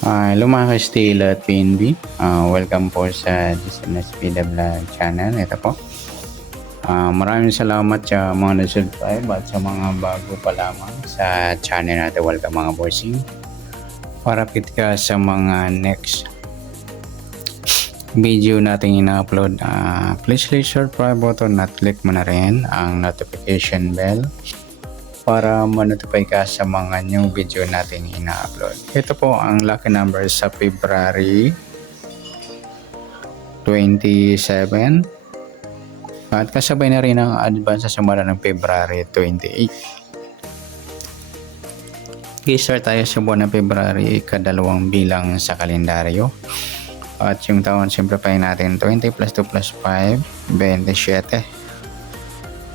Hello mga ka-Steel at PNB. Welcome po sa GSNSPW Vlog channel. Ito po. Maraming salamat sa mga nag-subscribe at sa mga bago pa lamang sa channel natin. Welcome mga bossing. Para fit ka sa mga next video natin ina-upload, please click subscribe button at click mo na rin ang notification bell para ma-notify ka sa mga new video natin ina-upload. Ito po ang lucky number sa February 27 at kasabay na rin ang advance sa sumala ng February 28. I-start tayo sa buwan ng February, ikadalawang bilang sa kalendaryo. At yung taon, simplify natin 20 plus 2 plus 5, 27.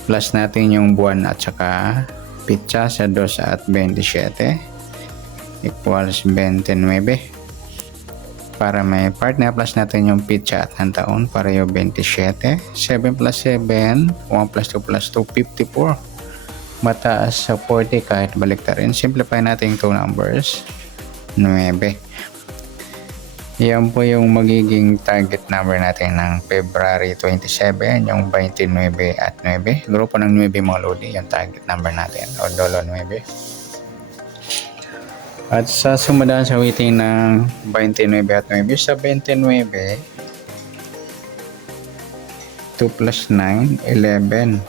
Plus natin yung buwan at saka pitsa sa 2 at 27 equals 29. Para may partner, plus natin yung pitsa at ng taon para yung 27. 7 plus 7, 1 plus 2 plus 2, 54. Mataas sa 40 kahit baliktad rin. Simplify natin yung 2 numbers, 9. Yan po yung magiging target number natin ng February 27, yung 29 at 9. Grupo ng 9 mga lodi, yung target number natin, o dolo 9. At sa sumadaan sa waiting ng 29 at 9, sa 29, 2 plus 9, 11.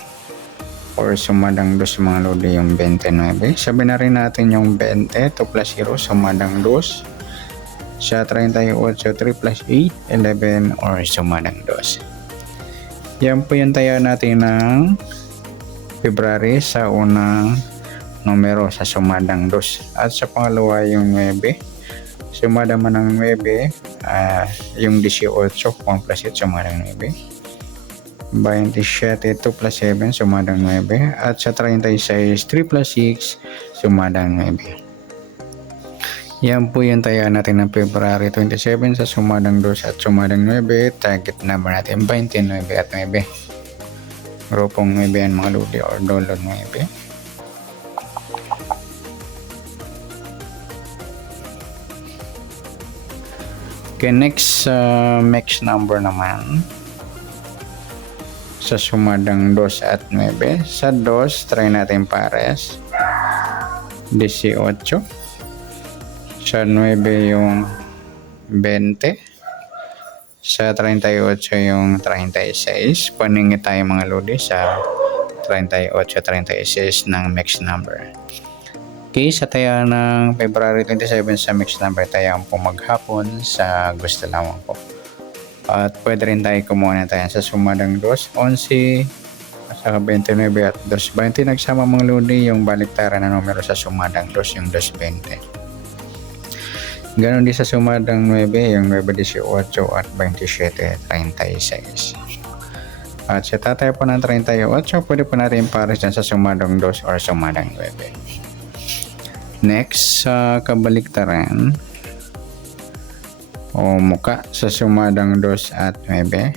Or sumadang 2 mga lodi, yung 29. Sabi na rin natin yung 20, 2 plus 0, sumadang 2. Sa 38, 3 plus 8, 11 or sumadang 2. Yan po yung taya natin ng February sa unang numero sa sumadang 2. At sa pangalawa yung 9. Sumadang man ng 9, yung 18, 1 plus 8 sumadang 9. 27, 2 plus 7 sumadang 9. At sa 36, 3 plus 6 sumadang 9. Yan po yung taya natin ng February 27 sa sumadang 2 at sumadang 9. Target number natin 29 at 9. Grupong 9 yan mga lodi or dolo 9. Okay, next number naman sa sumadang 2 at 9. Sa 2, try natin pares 18. Sa 9 yung 20. Sa 38 yung 36. Paningit tayo mga lodi sa 38, 36 ng mixed number. Okay, sa taya ng February 27 sa mixed number, tayo po maghapon sa gusto lamang po. At pwede rin tayo kumuha na tayo sa sumadang 2, 11, sa 29 at 220. Nagsama mga lodi yung baliktaran na numero sa sumadang 2, yung 220. Ganon din sa sumadang 9, yung 9, 18 at 27, 36. At sa tatay po ng 38, pwede po natin pares dyan sa sumadang 2 or sumadang 9. Next, sa kabaliktaran o muka sa sumadang 2 at 9.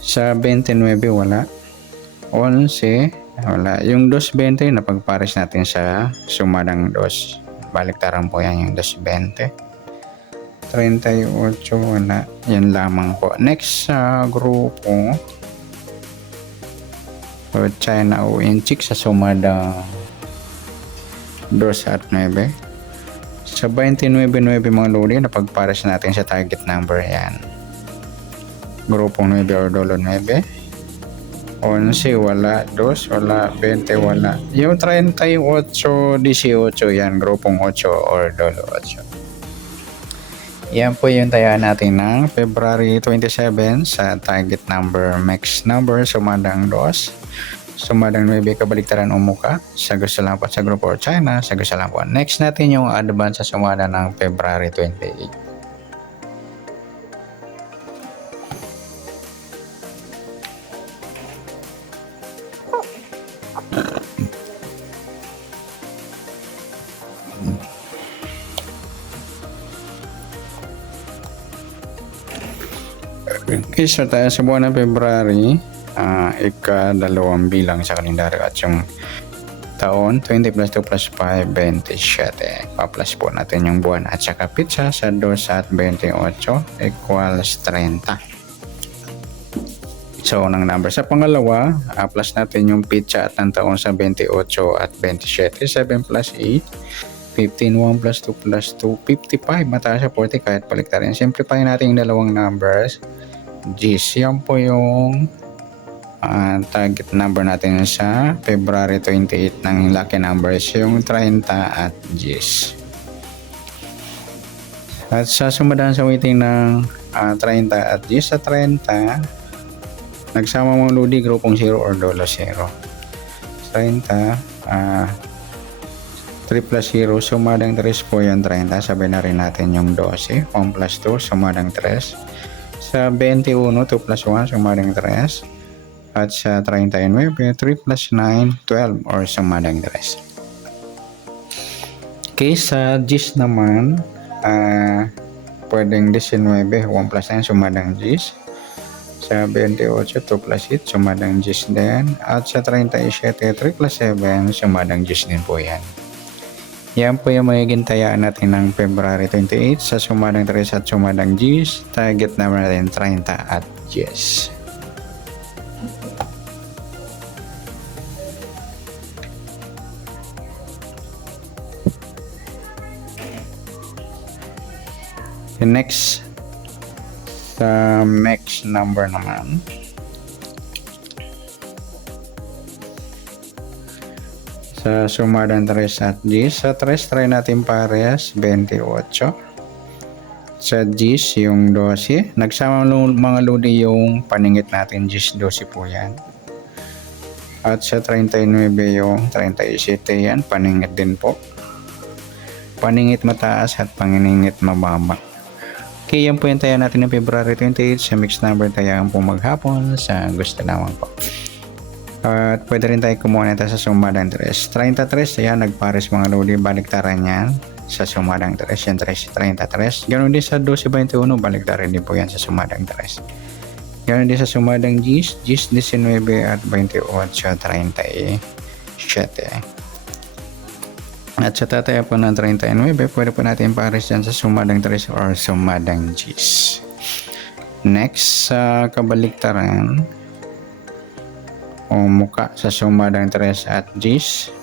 Sa 29 wala. 11 wala. Yung 220 na pagpares natin sa sumadang 2. Baliktaran po yan yung 220. 38 wala. Yan lamang po. Next sa grupo o China o Inchik sa sumada 2 at 9. Sa 29 mga lodi na pagpares natin sa target number yan. Grupong 9 or dolo 9. 11 wala, 2 wala, 20 wala. Yung 38, 18 yan, grupong 8 or dolo 8. Yan po yung taya natin ng February 27 sa target number, mixed number, sumadang 2, sumadang 9, kabaliktaran o muka, sa gusto lang po sa grupo or China, sa gusto lang po. Next natin yung advance sa sumada ng February 28. Okay, so tayo sa buwan ng February, ikadalawang bilang sa kalendaryo at yung taon, 20 plus 2 plus 5, 27. Pa-plus po natin yung buwan at saka pizza sa 2 at 28 equals 30. So, unang number. Sa pangalawa, plus natin yung pizza at ng taon sa 28 at 27. 7 plus 8, 15, 1 plus 2 plus 2, 55. Mataas sa 40 kahit baliktarin. Simplify natin yung dalawang numbers. G's. Yan po yung target number natin sa February 28 ng lucky numbers, yung 30 at G's. At sa sumadaan sa waiting ng 30 at G's, sa 30, nagsama mong ludi, grupong 0 or dolo 0. 30, 3 plus 0, sumadang 3 po yung 30. Sabi na rin natin yung 12. 1 plus 2, sumadang 3. Sa 21, 2 plus 1, sumadang 3. At sa 39, 3 plus 9, 12 or sumadang 3. Okay, sa G's naman, pwedeng 19, 1 plus 9, sumadang G's. Sa 28, 2 plus 8, sumadang G's din. At sa 37, 3 plus 7, sumadang G's din po yan. Yan po yung magiging tayaan natin ng February 28 sa sumadang 3 at sumadang G's. Target number natin 30 at G's. Next, sa next number naman, sa sumadang 3 at G's. Sa 3, try natin parehas, 28. Sa G's, yung 12. Nagsama mga lodi yung paningit natin, G's 12 po yan. At sa 39, yung 37 yan, paningit din po. Paningit mataas at paningit mababa. Okay, yan po yung taya natin ng February 28 sa mixed number tayaan po maghapon sa gusto lamang po. At pwede rin tayo kumuha nito sa sumadang 3. 33, ayan, nagpares mga lodi, baliktaran yan sa sumadang 3. Yan 33. Ganon din sa 12-21, baliktaran din po yan sa sumadang 3. Ganon din sa sumadang G's, 19 at 28, 37. At sa tataya po ng 39, pwede po natin pares dyan sa sumadang 3 or sumadang G's. Next, sa kabaliktaran o muka sa sumadang 3 at G's.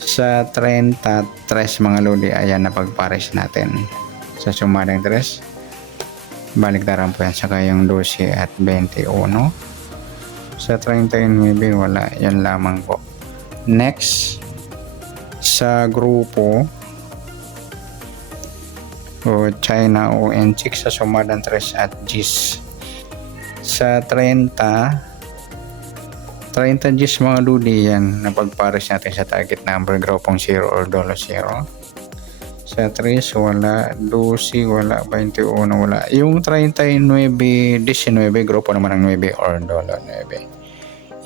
Sa 33 mga lodi, ayan na pagpares natin. Sa sumadang 3, baliktaran po yan. Saka yung 12 at 21. Sa 39, wala. Yan lamang po. Next, sa grupo o China o NCIC sa sumadang 3 at G's. Sa 30 G's mga ludi, yan na pagpares natin sa target number, grupong 0 or dolo 0. Sa 3 wala, 12 wala, 21 wala. Yung 39, 19 grupo naman ng 9 or dolo 9.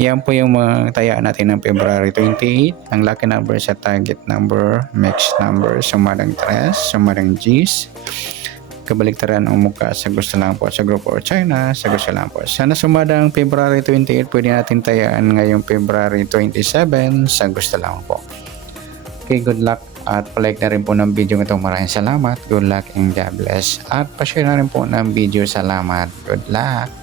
Yan po yung mga tayaan natin ng February 28. Ang lucky number sa target number, mixed number, sumadang 3, sumadang G's. Kabaliktaran ang muka sa gusto lang po sa grupo or China, sa gusto lang po. Sana sumadang February 28, pwede natin tayaan ngayong February 27, sa gusto lang po. Okay, good luck at palike na rin po ng video ito. Maraming salamat. Good luck and God bless. At pa-share na rin po ng video. Salamat. Good luck.